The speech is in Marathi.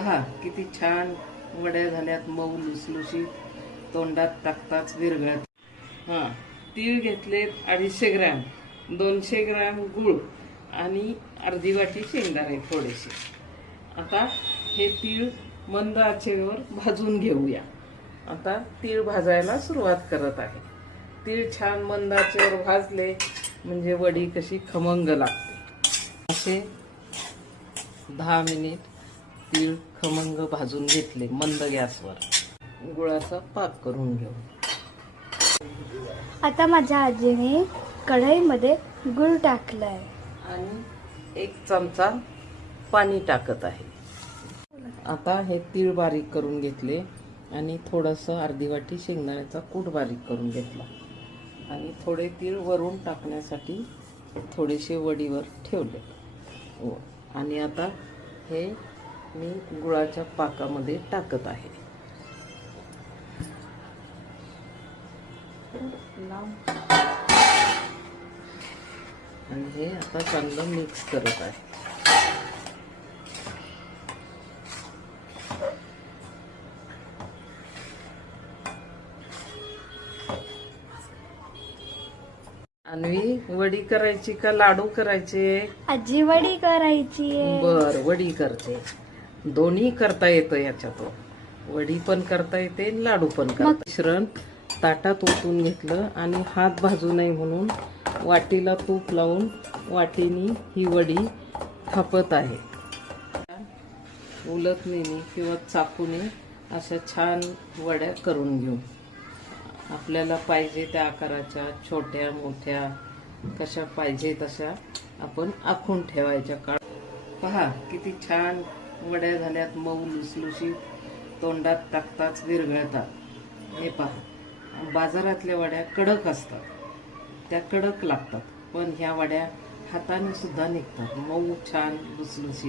पहा किती छान वड्या झाल्यात, मऊ लुसलुशीत, तोंडात टाकताच विरघळत. हां, तीळ घेतलेत 250 ग्रॅम, 200 ग्रॅम गूळ आणि अर्धी वाटी शेंगदाणे थोडेसे. आता हे तीळ मंद आचेवर भाजून घेऊया. आता तीळ भाजायला सुरुवात करत आहे. तीळ छान मंद आचेवर भाजले म्हणजे वडी कशी खमंग लागते. असे 10 मिनिट तीळ खमंग भाजून घेतले मंद गॅसवर. गुळाचा पाक करून घेऊ. आता माझ्या आजीने कढईमध्ये गूळ टाकलाय आणि 1 चमचा पाणी टाकत आहे. आता हे तीळ बारीक करून घेतले आणि थोडंसं अर्धी वाटी शेंगदाण्याचा कूट बारीक करून घेतला आणि थोडे तीळ वरून टाकण्यासाठी थोडेसे वडीवर ठेवले. आणि आता हे मी गुळाच्या पाकामध्ये टाकत आहे. आणि हे आता चांगलं मिक्स करत आहे. अन्वी, वडी करायची का लाडू करायचे? आजी वडी करायची आहे. बर, वडी करते. दोन्ही करता येतं याच्यात. वडी पण करता येते, लाडू पण करता. मिश्रण ताटात ओतून घेतलं आणि हात भाजू नये म्हणून वाटीला तूप लावून वाटीनी ही वडी थापत आहे. उलटणीने किंवा चाकूने अशा छान वड्या करून घेऊ. आपल्याला पाहिजे त्या आकाराच्या, छोट्या मोठ्या, कशा पाहिजे तशा आपण आखून ठेवायच्या. पहा किती छान वड्या झाल्यात, मऊ लुसलुशीत, तोंडात टाकताच विरघळतात. हे पहा, बाजारातल्या वड्या कडक असतात, त्या कडक लागतात, पण ह्या वड्या हाताने सुद्धा निघतात, मऊ छान लुसलुशीत.